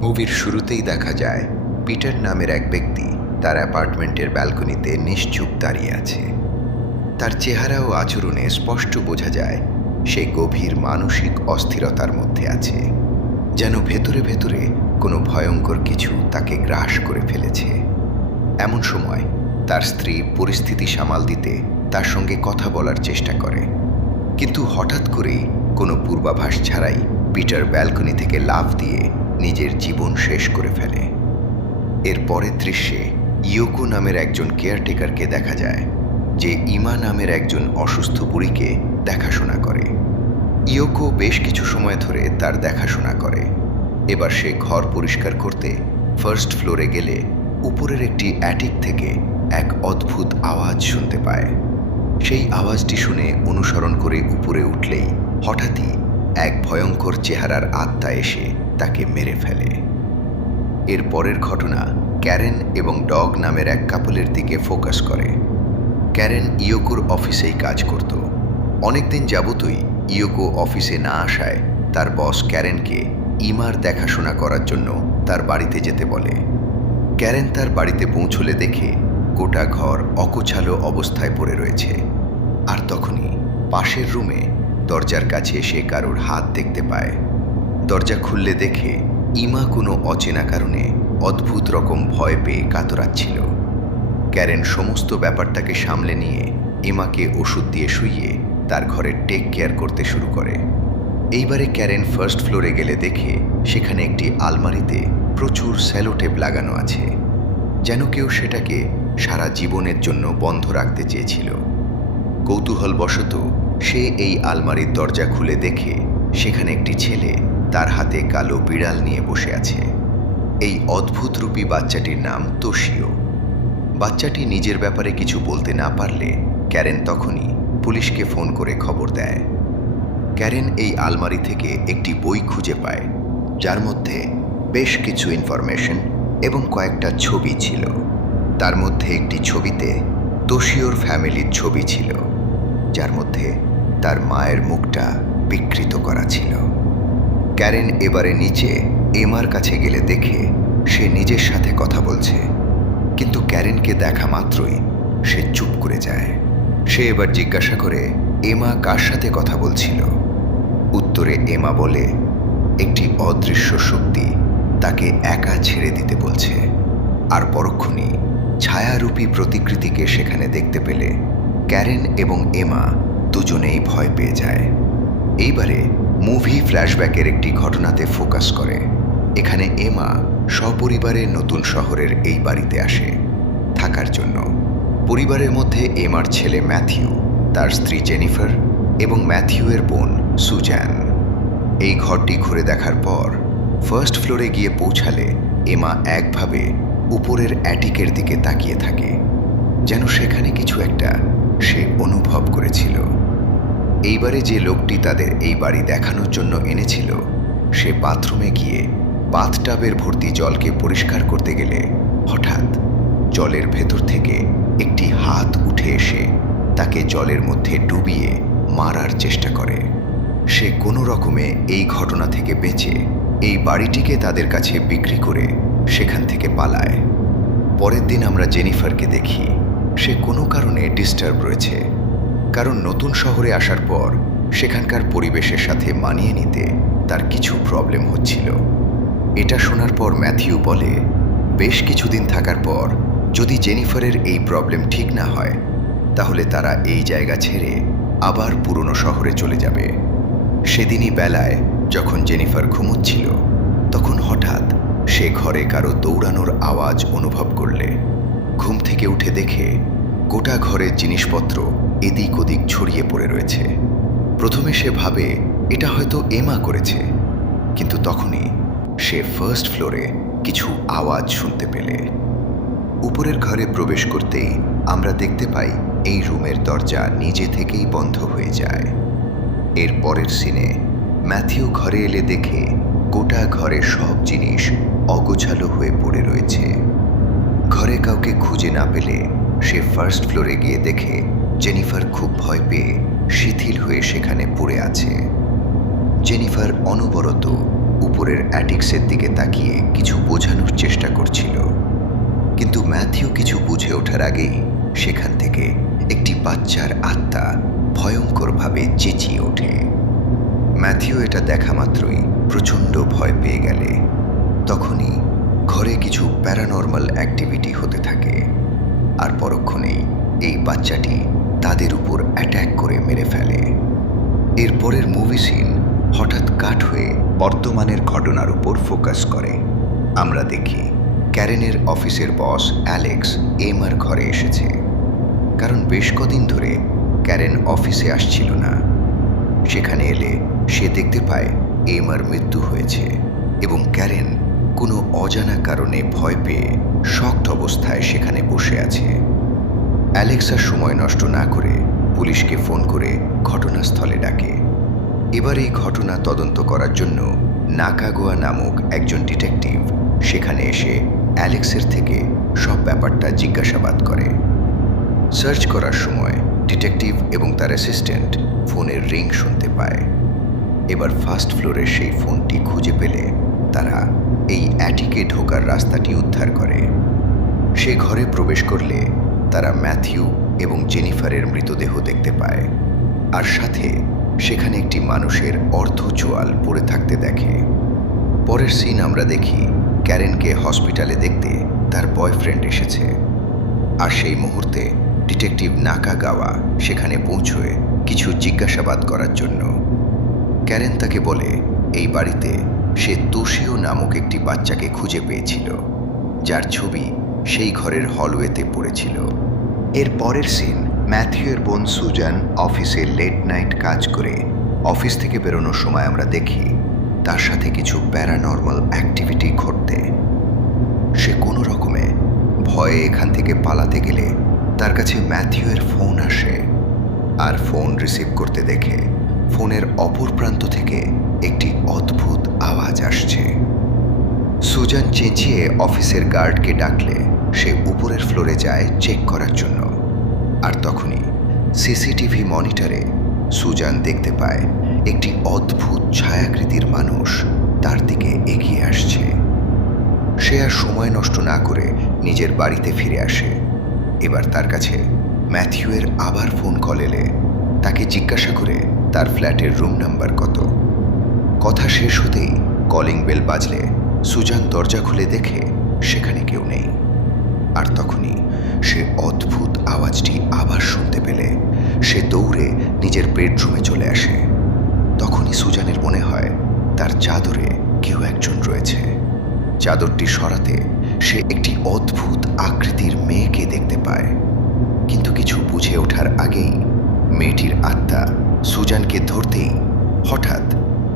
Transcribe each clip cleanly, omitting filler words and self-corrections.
মুভির শুরুতেই দেখা যায় পিটার নামের এক ব্যক্তি তার অ্যাপার্টমেন্টের ব্যালকনিতে নিশ্চুপ দাঁড়িয়ে আছে। তার চেহারা ও আচরণে স্পষ্ট বোঝা যায় সে গভীর মানসিক অস্থিরতার মধ্যে আছে, যেন ভেতরে ভেতরে কোনো ভয়ঙ্কর কিছু তাকে গ্রাস করে ফেলেছে। এমন সময় তার স্ত্রী পরিস্থিতি সামাল দিতে তার সঙ্গে কথা বলার চেষ্টা করে, কিন্তু হঠাৎ করেই কোনো পূর্বাভাস ছাড়াই পিটার ব্যালকনি থেকে লাফ দিয়ে নিজের জীবন শেষ করে ফেলে। এর পরের দৃশ্যে ইয়োকো নামের একজন কেয়ারটেকারকে দেখা যায়, যে ইমা নামের একজন অসুস্থ বুড়িকে দেখাশোনা করে। ইয়োকো বেশ কিছু সময় ধরে তার দেখাশোনা করে। এবার সে ঘর পরিষ্কার করতে ফার্স্ট ফ্লোরে গেলে উপরের একটি অ্যাটিক থেকে এক অদ্ভুত আওয়াজ শুনতে পায়। সেই আওয়াজটি শুনে অনুসরণ করে উপরে উঠলেই হঠাৎই এক ভয়ঙ্কর চেহারার আত্মা এসে তাকে মেরে ফেলে। এর পরের ঘটনা ক্যারেন এবং ডগ নামের এক কাপলের দিকে ফোকাস করে। ক্যারেন ইয়োকোর অফিসেই কাজ করত। অনেকদিন যাবতই ইয়োকো অফিসে না আসায় তার বস ক্যারেনকে ইমার দেখাশোনা করার জন্য তার বাড়িতে যেতে বলে। ক্যারেন তার বাড়িতে পৌঁছলে দেখে গোটা ঘর অকোছালো অবস্থায় পড়ে রয়েছে। আর তখনই পাশের রুমে দরজার কাছে সে কারোর হাত দেখতে পায়। দরজা খুললে দেখে ইমা কোনো অচেনা কারণে অদ্ভুত রকম ভয় পেয়ে কাতরাচ্ছিল। ক্যারেন সমস্ত ব্যাপারটাকে সামলে নিয়ে ইমাকে ওষুধ দিয়ে শুইয়ে তার ঘরে টেক কেয়ার করতে শুরু করে। এইবারে ক্যারেন ফার্স্ট ফ্লোরে গেলে দেখে সেখানে একটি আলমারিতে প্রচুর সেলোটেপ লাগানো আছে, যেন কেউ সেটাকে সারা জীবনের জন্য বন্ধ রাখতে চেয়েছিল। কৌতূহলবশত সে এই আলমারির দরজা খুলে দেখে সেখানে একটি ছেলে তার হাতে কালো বিড়াল নিয়ে বসে আছে। এই অদ্ভুতরূপী বাচ্চাটির নাম তোশিও। বাচ্চাটি নিজের ব্যাপারে কিছু বলতে না পারলে ক্যারেন তখনই পুলিশকে ফোন করে খবর দেয়। ক্যারেন এই আলমারি থেকে একটি বই খুঁজে পায়, যার মধ্যে বেশ কিছু ইনফরমেশন এবং কয়েকটা ছবি ছিল। তার মধ্যে একটি ছবিতে তোশিওর ফ্যামিলির ছবি ছিল, যার মধ্যে তার মায়ের মুখটা বিকৃত করা ছিল। ক্যারেন এবারে নিচে এমার কাছে গেলে দেখে সে নিজের সাথে কথা বলছে, কিন্তু ক্যারেনকে দেখা মাত্রই সে চুপ করে যায়। সে এবার জিজ্ঞাসা করে এমা কার সাথে কথা বলছিল। উত্তরে এমা বলে একটি অদৃশ্য শক্তি তাকে একা ছেড়ে দিতে বলছে। আর পরক্ষণই ছায়ারূপী প্রতিকৃতিকে সেখানে দেখতে পেলে ক্যারেন এবং এমা দুজনেই ভয় পেয়ে যায়। এইবারে মুভি ফ্ল্যাশব্যাকের একটি ঘটনাতে ফোকাস করে। এখানে এমা সপরিবারে নতুন শহরের এই বাড়িতে আসে থাকার জন্য। পরিবারের মধ্যে এমার ছেলে ম্যাথিউ, তার স্ত্রী জেনিফার এবং ম্যাথিউয়ের বোন সুজ্যান। এই ঘরটি ঘুরে দেখার পর ফার্স্ট ফ্লোরে গিয়ে পৌঁছালে এমা একভাবে উপরের অ্যাটিকের দিকে তাকিয়ে থাকে, যেন সেখানে কিছু একটা সে অনুভব করেছিল। এইবারে যে লোকটি তাদের এই বাড়ি দেখানোর জন্য এনেছিল, সে বাথরুমে গিয়ে বাথটাবের ভর্তি জলকে পরিষ্কার করতে গেলে হঠাৎ জলের ভেতর থেকে একটি হাত উঠে এসে তাকে জলের মধ্যে ডুবিয়ে মারার চেষ্টা করে। সে কোনো রকমে এই ঘটনা থেকে বেঁচে এই বাড়িটিকে তাদের কাছে বিক্রি করে সেখান থেকে পালায়। পরের দিন আমরা জেনিফারকে দেখি সে কোনো কারণে ডিস্টার্ব রয়েছে, কারণ নতুন শহরে আসার পর সেখানকার পরিবেশের সাথে মানিয়ে নিতে তার কিছু প্রবলেম হচ্ছিল। এটা শোনার পর ম্যাথিউ বলে বেশ কিছুদিন থাকার পর যদি জেনিফারের এই প্রবলেম ঠিক না হয়, তাহলে তারা এই জায়গা ছেড়ে আবার পুরনো শহরে চলে যাবে। সেদিনই বেলায় যখন জেনিফার ঘুমোচ্ছিল, তখন হঠাৎ সে ঘরে কারো দৌড়ানোর আওয়াজ অনুভব করলে ঘুম থেকে উঠে দেখে গোটা ঘরের জিনিসপত্র এদিক ওদিক ছড়িয়ে পড়ে রয়েছে। প্রথমে সে ভাবে এটা হয়তো এমা করেছে, কিন্তু তখনই সে ফার্স্ট ফ্লোরে কিছু আওয়াজ শুনতে পেলে। উপরের ঘরে প্রবেশ করতেই আমরা দেখতে পাই এই রুমের দরজা নিজে থেকেই বন্ধ হয়ে যায়। এর পরের সিনে ম্যাথিউ ঘরে এলে দেখে গোটা ঘরের সব জিনিস অগোছালো হয়ে পড়ে রয়েছে। ঘরে কাউকে খুঁজে না পেলে সে ফার্স্ট ফ্লোরে গিয়ে দেখে জেনিফার খুব ভয় পেয়ে শিথিল হয়ে সেখানে পড়ে আছে। জেনিফার অনবরত উপরের অ্যাটিক্সের দিকে তাকিয়ে কিছু বোঝানোর চেষ্টা করছিল, কিন্তু ম্যাথিউ কিছু বুঝে ওঠার আগেই সেখান থেকে একটি বাচ্চার আত্মা ভয়ঙ্করভাবে চেঁচিয়ে ওঠে। ম্যাথিউ এটা দেখা মাত্রই প্রচণ্ড ভয় পেয়ে গেলে তখনই ঘরে কিছু প্যারানর্মাল অ্যাক্টিভিটি হতে থাকে, আর পরক্ষণেই এই বাচ্চাটি তাদের উপর অ্যাট্যাক করে মেরে ফেলে। এরপরের মুভি সিন হঠাৎ কাট হয়ে বর্তমানের ঘটনার উপর ফোকাস করে। আমরা দেখি ক্যারেনের অফিসের বস অ্যালেক্স এমার ঘরে এসেছে, কারণ বেশ কদিন ধরে ক্যারেন অফিসে আসছিল না। সেখানে এলে সে দেখতে পায় এমার মৃত্যু হয়েছে এবং ক্যারেন কোনো অজানা কারণে ভয় পেয়ে শকড অবস্থায় সেখানে বসে আছে। অ্যালেক্স আর সময় নষ্ট না করে পুলিশকে ফোন করে ঘটনাস্থলে ডাকে। এবার এই ঘটনা তদন্ত করার জন্য নাকাগোয়া নামক একজন ডিটেকটিভ সেখানে এসে অ্যালেক্সের থেকে সব ব্যাপারটা জিজ্ঞাসাবাদ করে। সার্চ করার সময় ডিটেকটিভ এবং তার অ্যাসিস্ট্যান্ট ফোনের রিং শুনতে পায়। এবার ফার্স্ট ফ্লোরের সেই ফোনটি খুঁজে পেলে তারা এই অ্যাটিকে ঢোকার রাস্তাটি উদ্ধার করে। সে ঘরে প্রবেশ করলে তারা ম্যাথিউ এবং জেনিফারের মৃতদেহ দেখতে পায়, আর সাথে সেখানে একটি মানুষের অর্ধচোয়াল পড়ে থাকতে দেখে। পরের সিন আমরা দেখি ক্যারেনকে হসপিটালে দেখতে তার বয়ফ্রেন্ড এসেছে, আর সেই মুহূর্তে ডিটেকটিভ নাকাগাওয়া সেখানে পৌঁছয় কিছু জিজ্ঞাসাবাদ করার জন্য। ক্যারেন তাকে বলে এই বাড়িতে সে তোশিও নামক একটি বাচ্চাকে খুঁজে পেয়েছিল, যার ছবি সেই ঘরের হলওয়েতে পড়েছিল। এর পরের সিন ম্যাথিউয়ের বোন সুজান অফিসে লেট নাইট কাজ করে অফিস থেকে বেরোনোর সময় আমরা দেখি তার সাথে কিছু প্যারানর্মাল অ্যাক্টিভিটি ঘটতে। সে কোনো রকমে ভয়ে এখান থেকে পালাতে গেলে তার কাছে ম্যাথিউয়ের ফোন আসে, আর ফোন রিসিভ করতে দেখে ফোনের অপর প্রান্ত থেকে একটি অদ্ভুত আওয়াজ আসছে। সুজান চেঁচিয়ে অফিসের গার্ডকে ডাকলে সে উপরের ফ্লোরে যায় চেক করার জন্য, আর তখনই সিসিটিভি মনিটরে সুজান দেখতে পায় একটি অদ্ভুত ছায়াকৃতির মানুষ তার দিকে এগিয়ে আসছে। সে আর সময় নষ্ট না করে নিজের বাড়িতে ফিরে আসে। এবার তার কাছে ম্যাথিউয়ের আবার ফোন কল এলে তাকে জিজ্ঞাসা করে তার ফ্ল্যাটের রুম নাম্বার কত। কথা শেষ হতেই কলিং বেল বাজলে সুজান দরজা খুলে দেখে সেখানে কেউ নেই, আর তখনই সে অদ্ভুত আওয়াজটি আবার শুনতে পেলে সে দৌড়ে নিজের বেডরুমে চলে আসে। তখনই সুজানের মনে হয় তার চাদরে কেউ একজন রয়েছে। চাদরটি সরাতে সে একটি অদ্ভুত আকৃতির মেয়েকে দেখতে পায়, কিন্তু কিছু বুঝে ওঠার আগেই মেয়েটির আত্মা সুজানকে ধরতেই হঠাৎ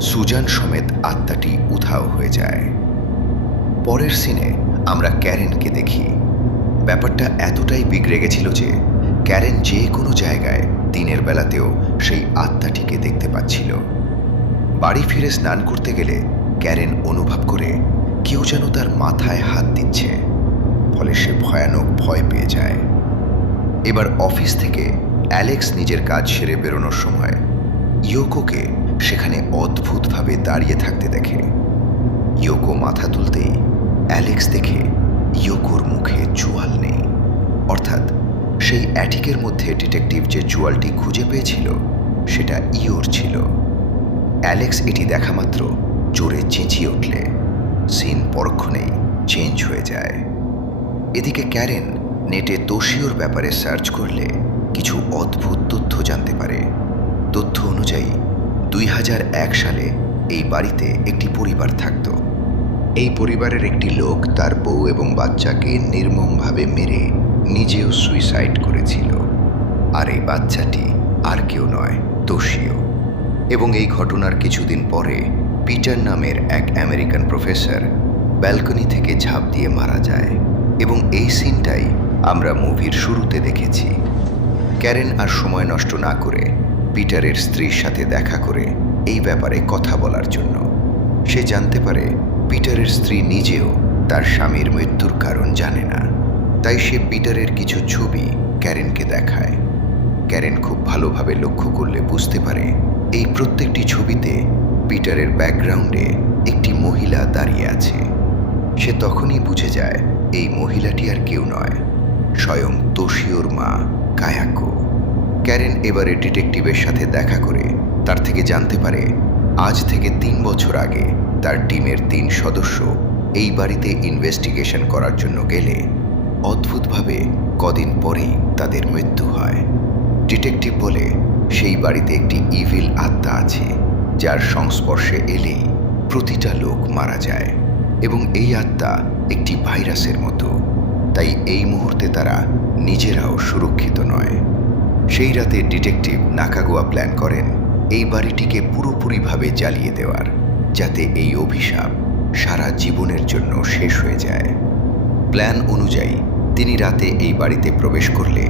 সুজান সমেত আত্মাটি উধাও হয়ে যায়। পরের সিনে আমরা ক্যারেনকে দেখি। ব্যাপারটা এতটাই বিগড়ে গেছিল যে ক্যারেন যে কোনো জায়গায় দিনের বেলাতেও সেই আত্মাটিকে দেখতে পাচ্ছিল। বাড়ি ফিরে স্নান করতে গেলে ক্যারেন অনুভব করে কেউ যেন তার মাথায় হাত দিচ্ছে, ফলে সে ভয়ানক ভয় পেয়ে যায়। এবার অফিস থেকে অ্যালেক্স নিজের কাজ সেরে বেরোনোর সময় ইয়োকোকে সেখানে অদ্ভুতভাবে দাঁড়িয়ে থাকতে দেখে। ইয়োকো মাথা তুলতেই অ্যালেক্স দেখে ইয়োকোর মুখে চোয়াল নেই, অর্থাৎ সেই অ্যাটিকের মধ্যে ডিটেকটিভ যে চোয়ালটি খুঁজে পেয়েছিল সেটা ইয়োর ছিল। অ্যালেক্স এটি দেখা মাত্র জোরে চেঁচিয়ে উঠলে সিন পরক্ষণেই চেঞ্জ হয়ে যায়। এদিকে ক্যারেন নেটে তোশিওর ব্যাপারে সার্চ করলে কিছু অদ্ভুত তথ্য জানতে পারে। তথ্য অনুযায়ী 2001 সালে এই বাড়িতে একটি পরিবার থাকত। এই পরিবারের একটি লোক তার বউ এবং বাচ্চাকে নির্মমভাবে মেরে নিজেও সুইসাইড করেছিল, আর এই বাচ্চাটি আর কেউ নয়, তোশিও। এবং এই ঘটনার কিছুদিন পরে পিটার নামের এক আমেরিকান প্রফেসর ব্যালকনি থেকে ঝাঁপ দিয়ে মারা যায়, এবং এই সিনটাই আমরা মুভির শুরুতে দেখেছি। ক্যারেন আর সময় নষ্ট না করে পিটারের স্ত্রীর সাথে দেখা করে এই ব্যাপারে কথা বলার জন্য। সে জানতে পারে পিটারের স্ত্রী নিজেও তার স্বামীর মৃত্যুর কারণ জানে না, তাই সে পিটারের কিছু ছবি ক্যারেনকে দেখায়। ক্যারেন খুব ভালোভাবে লক্ষ্য করলে বুঝতে পারে এই প্রত্যেকটি ছবিতে পিটারের ব্যাকগ্রাউন্ডে একটি মহিলা দাঁড়িয়ে আছে। সে তখনই বুঝে যায় এই মহিলাটি আর কেউ নয়, স্বয়ং তোশিওর মা কায়াকো। ক্যারেন এবারে ডিটেকটিভের সাথে দেখা করে তার থেকে জানতে পারে আজ থেকে 3 বছর আগে তার টিমের 3 সদস্য এই বাড়িতে ইনভেস্টিগেশন করার জন্য গেলে অদ্ভুতভাবে কদিন পরেই তাদের মৃত্যু হয়। ডিটেকটিভ বলে সেই বাড়িতে একটি ইভিল আত্মা আছে, যার সংস্পর্শে এলেই প্রতিটা লোক মারা যায়, এবং এই আত্মা একটি ভাইরাসের মতো। তাই এই মুহূর্তে তারা নিজেরাও সুরক্ষিত নয়। সেই রাতে ডিটেকটিভ নাকাগোয়া প্ল্যান করেন এই বাড়িটিকে পুরোপুরিভাবে জ্বালিয়ে দেওয়ার, যাতে এই অভিশাপ সারা জীবনের জন্য শেষ হয়ে যায়। প্ল্যান অনুযায়ী তিনি রাতে এই বাড়িতে প্রবেশ করলে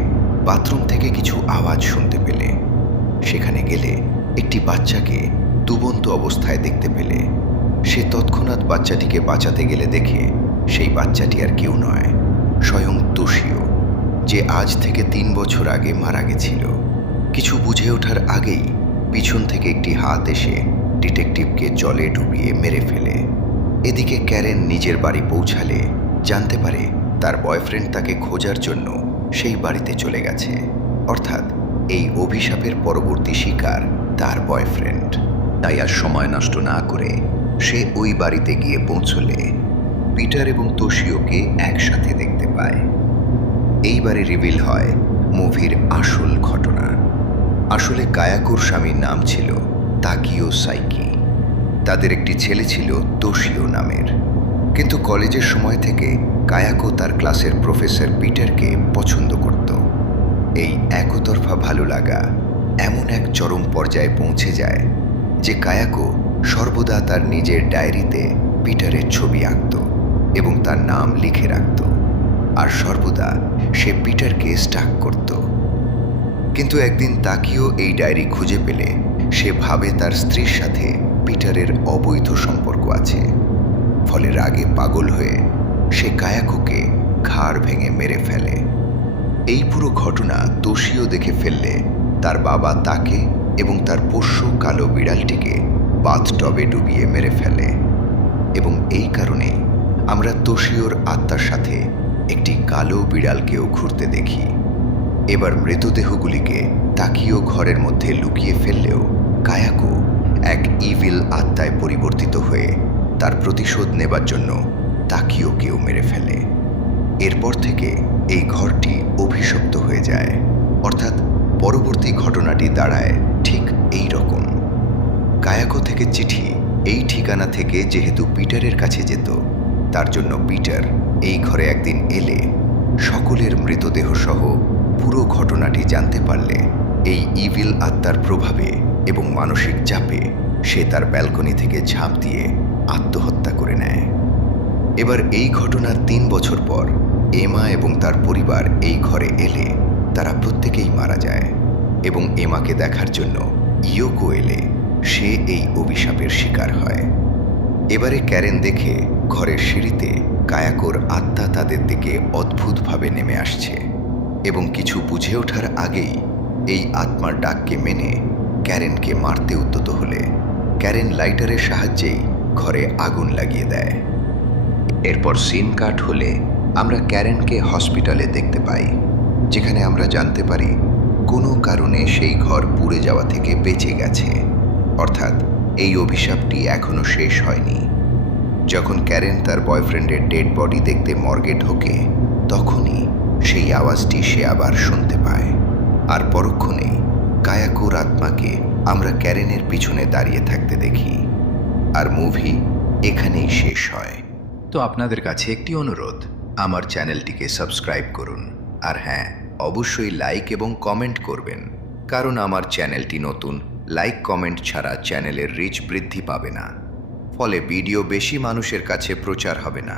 বাথরুম থেকে কিছু আওয়াজ শুনতে পেলে। সেখানে গেলে একটি বাচ্চাকে ডুবন্ত অবস্থায় দেখতে পেলে। সে তৎক্ষণাৎ বাচ্চাটিকে বাঁচাতে গেলে দেখে সেই বাচ্চাটি আর কেউ নয়, স্বয়ং তোশিও, যে আজ থেকে 3 বছর আগে মারা গেছিল। কিছু বুঝে ওঠার আগেই পিছন থেকে একটি হাত এসে ডিটেকটিভকে জলে ডুবিয়ে মেরে ফেলে। এদিকে ক্যারেন নিজের বাড়ি পৌঁছালে জানতে পারে তার বয়ফ্রেন্ড তাকে খোঁজার জন্য সেই বাড়িতে চলে গেছে। অর্থাৎ এই অভিশাপের পরবর্তী শিকার তার বয়ফ্রেন্ড। তাই আর সময় নষ্ট না করে সে ওই বাড়িতে গিয়ে পৌঁছলে পিটার এবং তোশিওকে একসাথে দেখতে পায়। এইবারে রিভিল হয় মুভির আসল ঘটনা। আসলে কায়াকোর স্বামীর নাম ছিল তাকিও সাইকি। তাদের একটি ছেলে ছিল তোশিও নামের। কিন্তু কলেজের সময় থেকে কায়াকো তার ক্লাসের প্রফেসর পিটারকে পছন্দ করত। এই একতরফা ভালো লাগা এমন এক চরম পর্যায়ে পৌঁছে যায় যে কায়াকো সর্বদা তার নিজের ডায়েরিতে পিটারের ছবি আঁকত এবং তার নাম লিখে রাখত, আর সর্বদা সে পিটারকে স্টাক করত। কিন্তু একদিন তাকিও এই ডায়েরি খুঁজে পেলে সে ভাবে তার স্ত্রীর সাথে পিটারের অবৈধ সম্পর্ক আছে। ফলে রাগে পাগল হয়ে সে কায়াকোকে ঘাড় ভেঙে মেরে ফেলে। এই পুরো ঘটনা তোশিও দেখে ফেললে তার বাবা তাকে এবং তার পোষ্য কালো বিড়ালটিকে বাথটবে ডুবিয়ে মেরে ফেলে। এবং এই কারণেই আমরা তোশিওর আত্মার সাথে একটি কালো বিড়ালকেও ঘুরতে দেখি। এবার মৃতদেহগুলিকে তাকিও ঘরের মধ্যে লুকিয়ে ফেললেও কায়াকো এক ইভিল আত্মায় পরিবর্তিত হয়ে তার প্রতিশোধ নেবার জন্য তাকিওকেও মেরে ফেলে। এরপর থেকে এই ঘরটি অভিশপ্ত হয়ে যায়। অর্থাৎ পরবর্তী ঘটনাটি দাঁড়ায় ঠিক এই রকম। কায়াকো থেকে চিঠি এই ঠিকানা থেকে যেহেতু পিটারের কাছে যেত, তার জন্য পিটার এই ঘরে একদিন এলে সকলের মৃতদেহ সহ পুরো ঘটনাটি জানতে পারলে এই ইভিল আত্মার প্রভাবে এবং মানসিক চাপে সে তার ব্যালকনি থেকে ঝাঁপ দিয়ে আত্মহত্যা করে নেয়। এবার এই ঘটনার 3 বছর পর এমা এবং তার পরিবার এই ঘরে এলে তারা প্রত্যেকেই মারা যায়, এবং এমাকে দেখার জন্য ইয়োকো এলে সে এই অভিশাপের শিকার হয়। এবারে ক্যারেন দেখে ঘরের সিঁড়িতে কায়াকোর আত্মা তাদের দিকে অদ্ভুতভাবে নেমে আসছে, এবং কিছু বুঝে ওঠার আগেই এই আত্মার ডাককে মেনে ক্যারেনকে মারতে উদ্যত হলে ক্যারেন লাইটারের সাহায্যেই ঘরে আগুন লাগিয়ে দেয়। এরপর সিন কাট হলে আমরা ক্যারেনকে হসপিটালে দেখতে পাই, যেখানে আমরা জানতে পারি কোনো কারণে সেই ঘর পুড়ে যাওয়া থেকে বেঁচে গেছে। অর্থাৎ এই অভিশাপটি এখনো শেষ হয়নি। যখন ক্যারেন তার বয়ফ্রেন্ডের ডেড বডি দেখতে মর্গে ঢোকে, তখনই সেই আওয়াজটি সে আবার শুনতে পায়। আর পরক্ষণেই কায়াকোর আত্মাকে আমরা ক্যারেনের পিছনে দাঁড়িয়ে থাকতে দেখি। আর মুভি এখানেই শেষ হয়। তো আপনাদের কাছে একটি অনুরোধ, আমার চ্যানেলটিকে সাবস্ক্রাইব করুন। আর হ্যাঁ, অবশ্যই লাইক এবং কমেন্ট করবেন, কারণ আমার চ্যানেলটি নতুন। লাইক কমেন্ট ছাড়া চ্যানেলের রিচ বৃদ্ধি পাবে না, ফলে ভিডিও বেশি মানুষের কাছে প্রচার হবে না।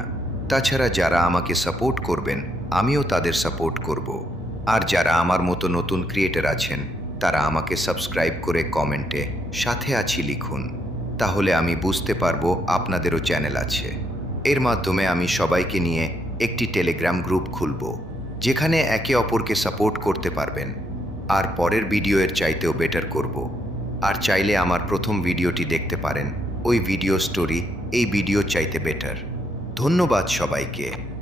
তাছাড়া যারা আমাকে সাপোর্ট করবেন, আমিও তাদের সাপোর্ট করব। আর যারা আমার মতো নতুন ক্রিয়েটর আছেন, তারা আমাকে সাবস্ক্রাইব করে কমেন্টে সাথে আছি লিখুন। তাহলে আমি বুঝতে পারবো আপনাদেরও চ্যানেল আছে। এর মাধ্যমে আমি সবাইকে নিয়ে একটি টেলিগ্রাম গ্রুপ খুলব, যেখানে একে অপরকে সাপোর্ট করতে পারবেন। আর পরের ভিডিওর চাইতেও বেটার করব। আর চাইলে আমার প্রথম ভিডিওটি দেখতে পারেন। ওই ভিডিও স্টোরি এই ভিডিও চাইতে বেটার। ধন্যবাদ সবাইকে।